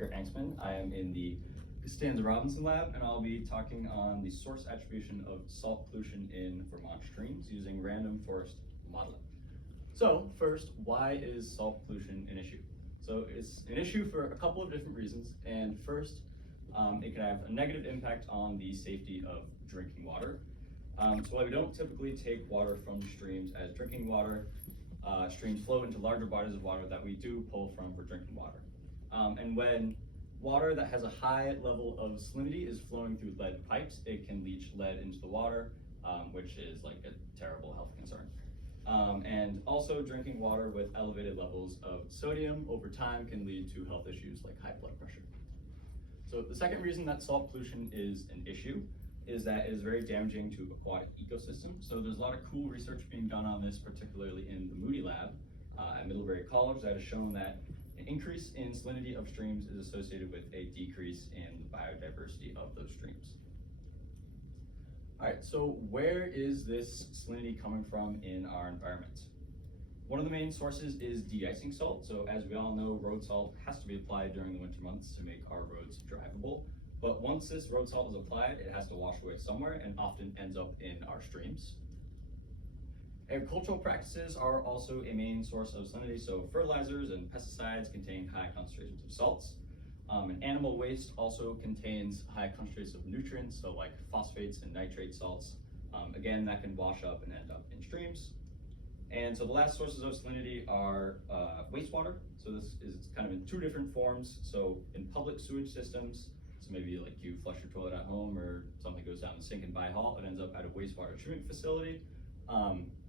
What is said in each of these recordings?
Edgar Angsman. I am in the Costanza-Robinson lab, and I'll be talking on the source attribution of salt pollution in Vermont streams using random forest modeling. So first, why is salt pollution an issue? So it's an issue for a couple of different reasons, and first, it can have a negative impact on the safety of drinking water. So while we don't typically take water from streams as drinking water, streams flow into larger bodies of water that we do pull from for drinking water. And when water that has a high level of salinity is flowing through lead pipes, it can leach lead into the water, which is like a terrible health concern. And also drinking water with elevated levels of sodium over time can lead to health issues like high blood pressure. So the second reason that salt pollution is an issue is that it is very damaging to aquatic ecosystems. So there's a lot of cool research being done on this, particularly in the Moody lab at Middlebury College, that has shown that an increase in salinity of streams is associated with a decrease in the biodiversity of those streams. All right, so where is this salinity coming from in our environment? One of the main sources is de-icing salt. So as we all know, road salt has to be applied during the winter months to make our roads drivable. But once this road salt is applied, it has to wash away somewhere and often ends up in our streams. Agricultural practices are also a main source of salinity. So fertilizers and pesticides contain high concentrations of salts. And animal waste also contains high concentrations of nutrients, so like phosphates and nitrate salts. Again, that can wash up and end up in streams. And so the last sources of salinity are wastewater. So this is kind of in two different forms. So in public sewage systems, so maybe like you flush your toilet at home or something goes down the sink in Hall, it ends up at a wastewater treatment facility.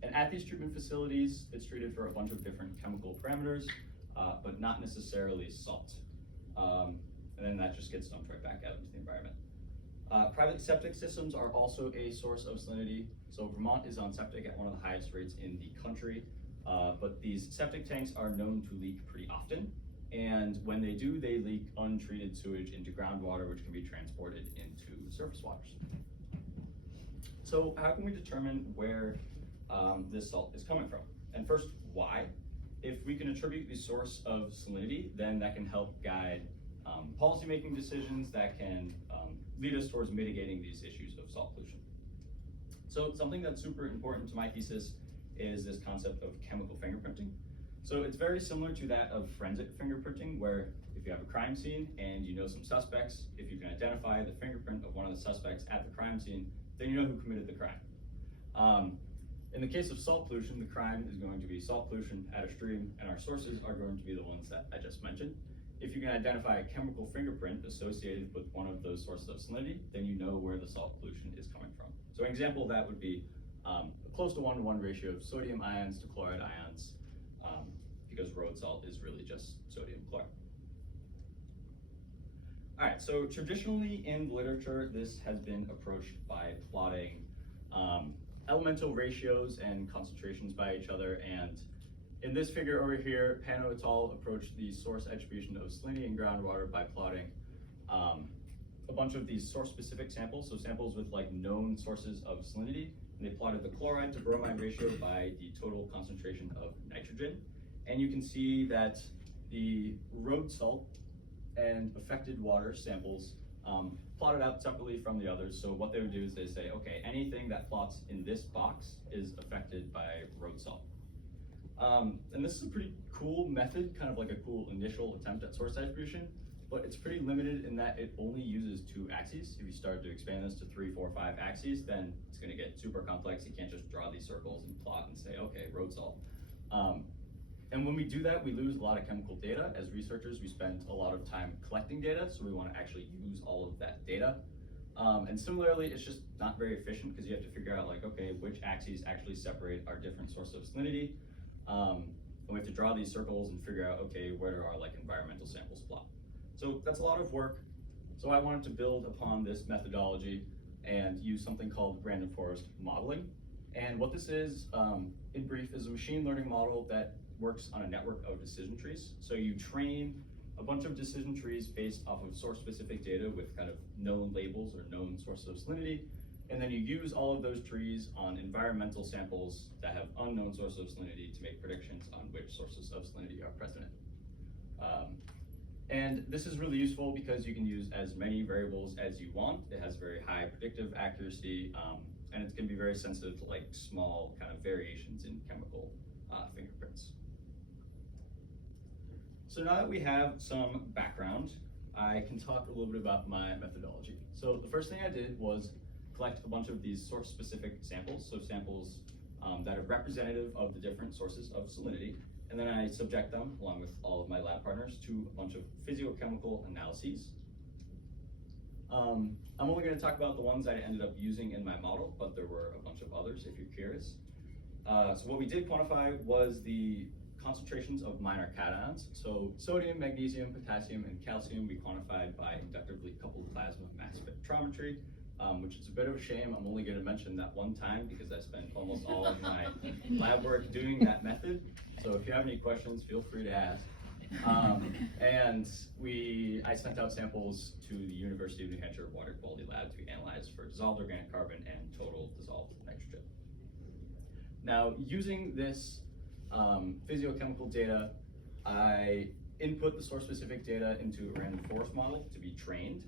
And at these treatment facilities, it's treated for a bunch of different chemical parameters, but not necessarily salt. And then that just gets dumped right back out into the environment. Private septic systems are also a source of salinity. So Vermont is on septic at one of the highest rates in the country, but these septic tanks are known to leak pretty often. And when they do, they leak untreated sewage into groundwater, which can be transported into surface waters. So how can we determine where this salt is coming from? And first, why? If we can attribute the source of salinity, then that can help guide policymaking decisions that can lead us towards mitigating these issues of salt pollution. So something that's super important to my thesis is this concept of chemical fingerprinting. So it's very similar to that of forensic fingerprinting, where if you have a crime scene and you know some suspects, if you can identify the fingerprint of one of the suspects at the crime scene, then you know who committed the crime. In the case of salt pollution, the crime is going to be salt pollution at a stream, and our sources are going to be the ones that I just mentioned. If you can identify a chemical fingerprint associated with one of those sources of salinity, then you know where the salt pollution is coming from. So an example of that would be a close to 1-to-1 ratio of sodium ions to chloride ions, because road salt is really just sodium chloride. All right, so traditionally in literature, this has been approached by plotting elemental ratios and concentrations by each other. And in this figure over here, Pano et al. Approached the source attribution of salinity in groundwater by plotting a bunch of these source-specific samples, so samples with like known sources of salinity. And they plotted the chloride to bromine ratio by the total concentration of nitrogen. And you can see that the road salt and affected water samples plotted out separately from the others. So what they would do is they say, okay, anything that plots in this box is affected by road salt. And this is a pretty cool method, kind of like a cool initial attempt at source attribution, but it's pretty limited in that it only uses 2 axes. If you start to expand this to 3, 4, 5 axes, then it's gonna get super complex. You can't just draw these circles and plot and say, okay, road salt. And when we do that, we lose a lot of chemical data. As researchers, we spend a lot of time collecting data, so we want to actually use all of that data. And similarly, it's just not very efficient because you have to figure out like, okay, which axes actually separate our different sources of salinity. And we have to draw these circles and figure out, okay, where do our like environmental samples plot? So that's a lot of work. So I wanted to build upon this methodology and use something called random forest modeling. And what this is, in brief, is a machine learning model that works on a network of decision trees. So you train a bunch of decision trees based off of source-specific data with kind of known labels or known sources of salinity, and then you use all of those trees on environmental samples that have unknown sources of salinity to make predictions on which sources of salinity are present. And this is really useful because you can use as many variables as you want. It has very high predictive accuracy, and it's going to be very sensitive to like small kind of variations in chemical fingerprints. So now that we have some background, I can talk a little bit about my methodology. So the first thing I did was collect a bunch of these source-specific samples, so samples that are representative of the different sources of salinity, and then I subject them, along with all of my lab partners, to a bunch of physiochemical analyses. I'm only going to talk about the ones I ended up using in my model, but there were a bunch of others if you're curious. So what we did quantify was the concentrations of minor cations. So sodium, magnesium, potassium, and calcium we quantified by inductively coupled plasma mass spectrometry, which is a bit of a shame. I'm only going to mention that one time because I spent almost all of my lab work doing that method. So if you have any questions, feel free to ask. And I sent out samples to the University of New Hampshire Water Quality Lab to be analyzed for dissolved organic carbon and total dissolved nitrogen. Now, using this physiochemical data, I input the source-specific data into a random forest model to be trained.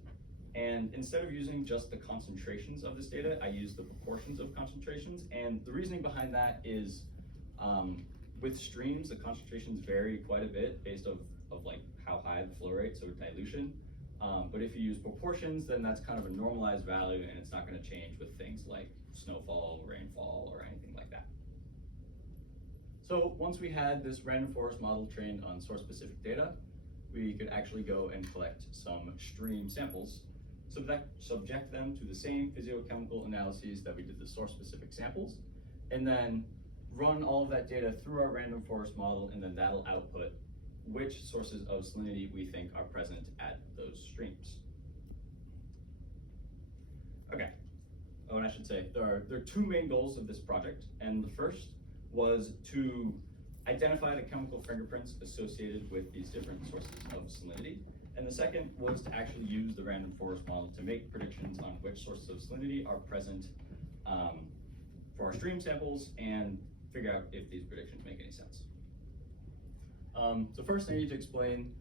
And instead of using just the concentrations of this data, I use the proportions of concentrations. And the reasoning behind that is with streams, the concentrations vary quite a bit based of like how high the flow rate, so dilution. But if you use proportions, then that's kind of a normalized value and it's not going to change with things like snowfall, rainfall, or anything like that. So once we had this random forest model trained on source-specific data, we could actually go and collect some stream samples, subject them to the same physiochemical analyses that we did the source-specific samples, and then run all of that data through our random forest model, and then that'll output which sources of salinity we think are present at those streams. Okay, oh, and I should say, there are two main goals of this project, and the first was to identify the chemical fingerprints associated with these different sources of salinity. And the second was to actually use the random forest model to make predictions on which sources of salinity are present for our stream samples and figure out if these predictions make any sense. So first I need to explain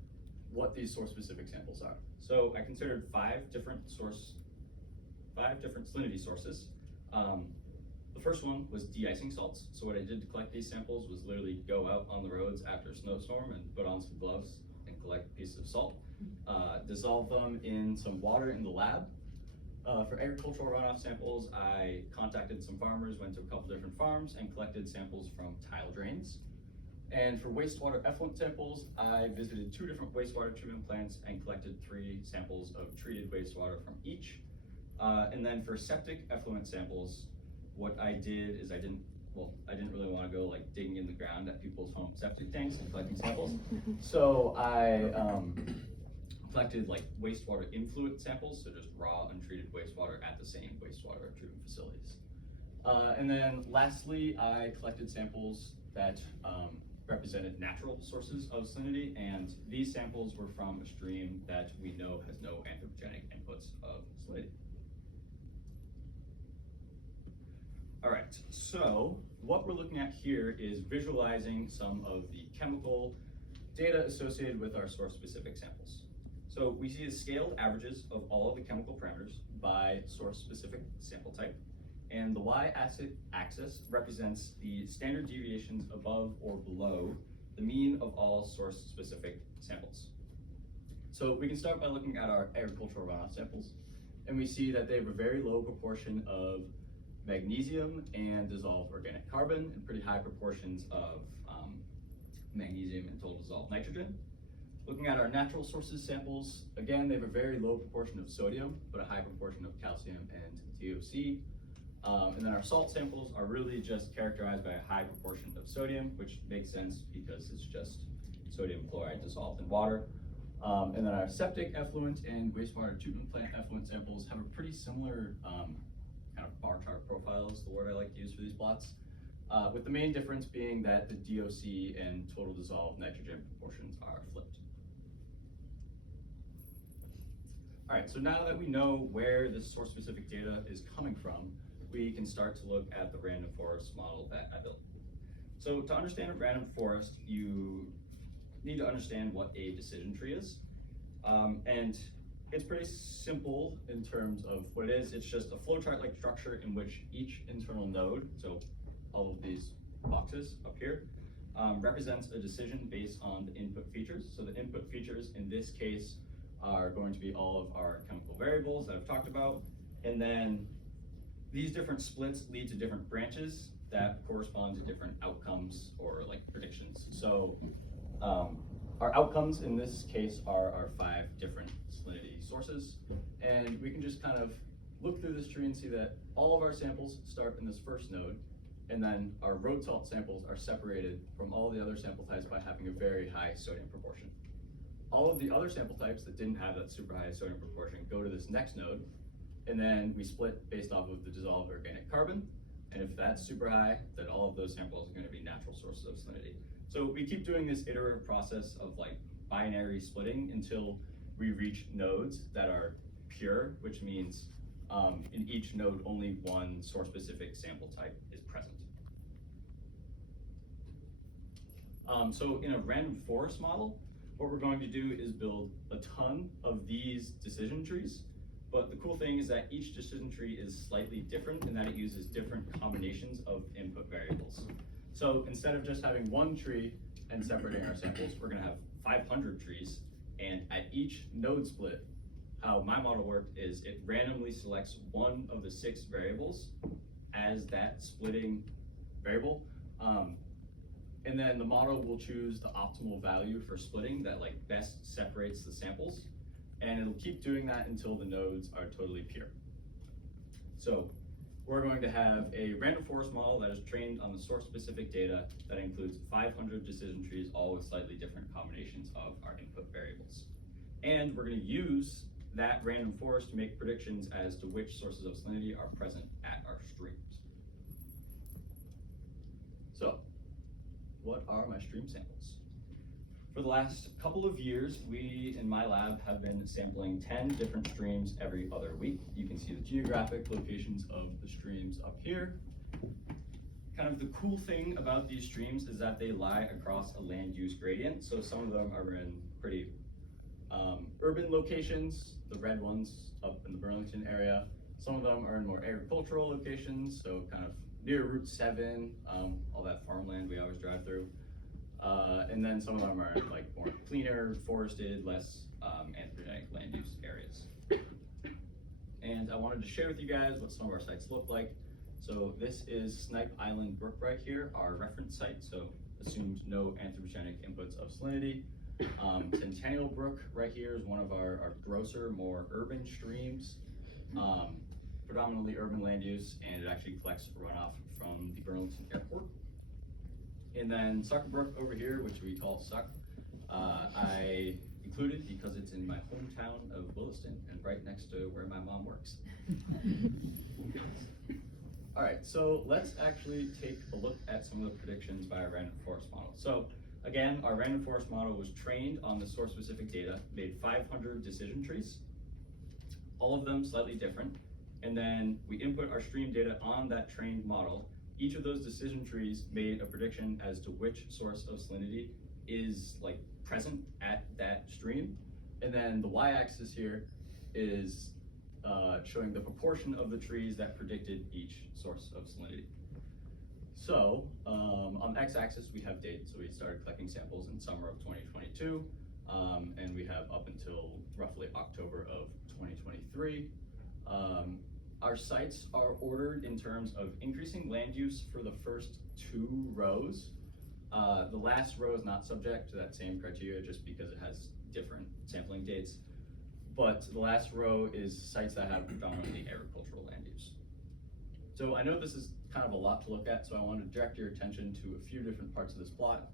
what these source-specific samples are. So I considered five different salinity sources. The first one was de-icing salts. So what I did to collect these samples was literally go out on the roads after a snowstorm and put on some gloves and collect pieces of salt, dissolve them in some water in the lab. For agricultural runoff samples, I contacted some farmers, went to a couple different farms and collected samples from tile drains. And for wastewater effluent samples, I visited 2 different wastewater treatment plants and collected 3 samples of treated wastewater from each. And then for septic effluent samples, what I did is I didn't really want to go like digging in the ground at people's home septic tanks and collecting samples. So I collected like wastewater influent samples, so just raw untreated wastewater at the same wastewater treatment facilities. And then lastly, I collected samples that represented natural sources of salinity, and these samples were from a stream that we know has no anthropogenic inputs of salinity. All right, so what we're looking at here is visualizing some of the chemical data associated with our source-specific samples. So we see the scaled averages of all of the chemical parameters by source-specific sample type, and the y-axis represents the standard deviations above or below the mean of all source-specific samples. So we can start by looking at our agricultural runoff samples, and we see that they have a very low proportion of magnesium and dissolved organic carbon, and pretty high proportions of magnesium and total dissolved nitrogen. Looking at our natural sources samples, again, they have a very low proportion of sodium, but a high proportion of calcium and DOC. And then our salt samples are really just characterized by a high proportion of sodium, which makes sense because it's just sodium chloride dissolved in water. And then our septic effluent and wastewater treatment plant effluent samples have a pretty similar kind of bar chart profile is the word I like to use for these plots, with the main difference being that the DOC and total dissolved nitrogen proportions are flipped. All right, so now that we know where this source-specific data is coming from, we can start to look at the random forest model that I built. So to understand a random forest, you need to understand what a decision tree is. And it's pretty simple in terms of what it is. It's just a flowchart-like structure in which each internal node, so all of these boxes up here, represents a decision based on the input features. So the input features in this case are going to be all of our chemical variables that I've talked about. And then these different splits lead to different branches that correspond to different outcomes or like predictions. So our outcomes in this case are our 5 different salinity sources. And we can just kind of look through this tree and see that all of our samples start in this first node. And then our road salt samples are separated from all the other sample types by having a very high sodium proportion. All of the other sample types that didn't have that super high sodium proportion go to this next node, and then we split based off of the dissolved organic carbon. And if that's super high, then all of those samples are going to be natural sources of salinity. So we keep doing this iterative process of like binary splitting until we reach nodes that are pure, which means in each node only one source-specific sample type is present. So in a random forest model, what we're going to do is build a ton of these decision trees. But the cool thing is that each decision tree is slightly different in that it uses different combinations of input variables. So instead of just having one tree and separating our samples, we're gonna have 500 trees. And at each node split, how my model worked is it randomly selects one of the 6 variables as that splitting variable. And then the model will choose the optimal value for splitting that like best separates the samples. And it'll keep doing that until the nodes are totally pure. So we're going to have a random forest model that is trained on the source-specific data that includes 500 decision trees, all with slightly different combinations of our input variables. And we're going to use that random forest to make predictions as to which sources of salinity are present at our streams. So, what are my stream samples? For the last couple of years, we in my lab have been sampling 10 different streams every other week. You can see the geographic locations of the streams up here. Kind of the cool thing about these streams is that they lie across a land use gradient. So some of them are in pretty urban locations, the red ones up in the Burlington area. Some of them are in more agricultural locations, so kind of near Route 7, all that farmland we always drive through. And then some of them are like more cleaner, forested, less anthropogenic land use areas. And I wanted to share with you guys what some of our sites look like. So this is Snipe Island Brook right here, our reference site. So assumed no anthropogenic inputs of salinity. Centennial Brook right here is one of our grosser, more urban streams. Predominantly urban land use, and it actually collects runoff from the Burlington Airport. And then Sucker Brook over here, which we call Suck, I included because it's in my hometown of Williston and right next to where my mom works. All right, so let's actually take a look at some of the predictions by our random forest model. So again, our random forest model was trained on the source-specific data, made 500 decision trees, all of them slightly different. And then we input our stream data on that trained model. Each of those decision trees made a prediction as to which source of salinity is like present at that stream. And then the y-axis here is showing the proportion of the trees that predicted each source of salinity. So on the x-axis we have date. So we started collecting samples in summer of 2022, and we have up until roughly October of 2023. Our sites are ordered in terms of increasing land use for the first 2 rows. The last row is not subject to that same criteria just because it has different sampling dates. But the last row is sites that have predominantly agricultural land use. So I know this is kind of a lot to look at, so I want to direct your attention to a few different parts of this plot.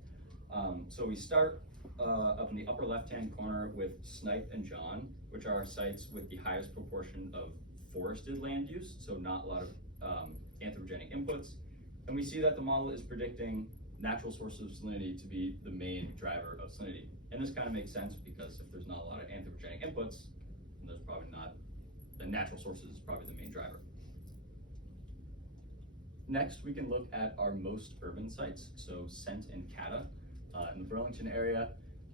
So we start up in the upper left-hand corner with Snipe and John, which are our sites with the highest proportion of forested land use, so not a lot of anthropogenic inputs. And we see that the model is predicting natural sources of salinity to be the main driver of salinity. And this kind of makes sense because if there's not a lot of anthropogenic inputs, then there's probably not, the natural sources is probably the main driver. Next, we can look at our most urban sites, so Cent and Cata in the Burlington area.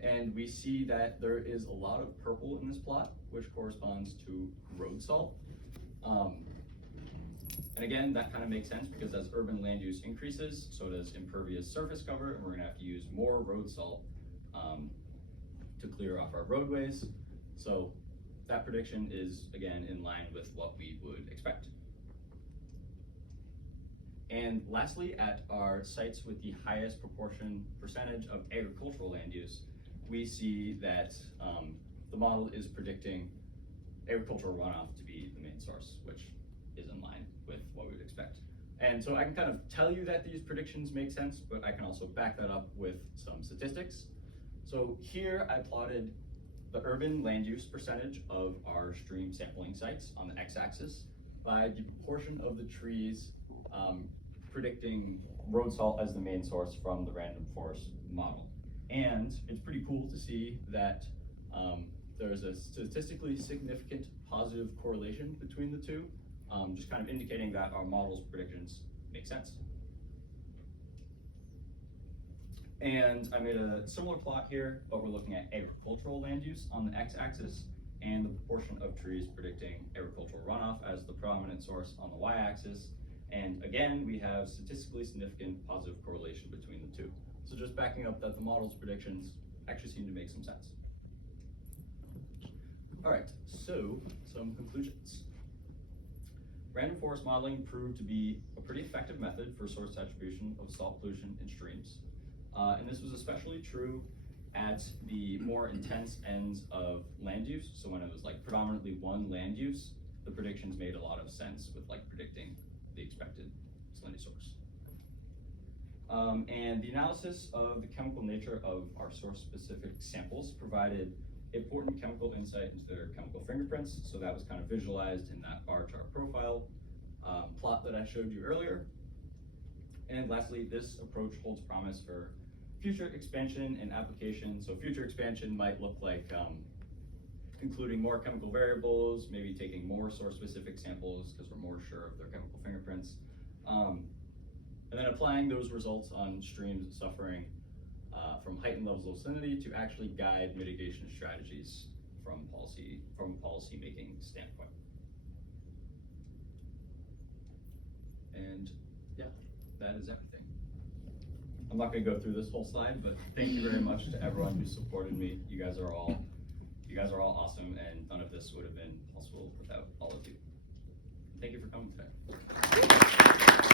And we see that there is a lot of purple in this plot, which corresponds to road salt. And again, that kind of makes sense because as urban land use increases, so does impervious surface cover, and we're gonna have to use more road salt to clear off our roadways. So that prediction is, again, in line with what we would expect. And lastly, at our sites with the highest percentage of agricultural land use, we see that the model is predicting agricultural runoff to be the main source, which is in line with what we would expect. And so I can kind of tell you that these predictions make sense, but I can also back that up with some statistics. So here I plotted the urban land use percentage of our stream sampling sites on the x-axis by the proportion of the trees predicting road salt as the main source from the random forest model. And it's pretty cool to see that there's a statistically significant positive correlation between the two, just kind of indicating that our model's predictions make sense. And I made a similar plot here, but we're looking at agricultural land use on the x-axis and the proportion of trees predicting agricultural runoff as the predominant source on the y-axis. And again, we have statistically significant positive correlation between the two. So just backing up that the model's predictions actually seem to make some sense. All right, so some conclusions. Random forest modeling proved to be a pretty effective method for source attribution of salt pollution in streams. And this was especially true at the more intense ends of land use. So when it was like predominantly one land use, the predictions made a lot of sense with like predicting the expected salinity source. And the analysis of the chemical nature of our source-specific samples provided important chemical insight into their chemical fingerprints. So that was kind of visualized in that bar chart profile plot that I showed you earlier. And lastly, this approach holds promise for future expansion and application. So future expansion might look like including more chemical variables, maybe taking more source-specific samples because we're more sure of their chemical fingerprints. And then applying those results on streams suffering from heightened levels of salinity to actually guide mitigation strategies from a policy-making standpoint. And yeah, that is everything. I'm not going to go through this whole slide, but thank you very much to everyone who supported me. You guys are all awesome, and none of this would have been possible without all of you. Thank you for coming today.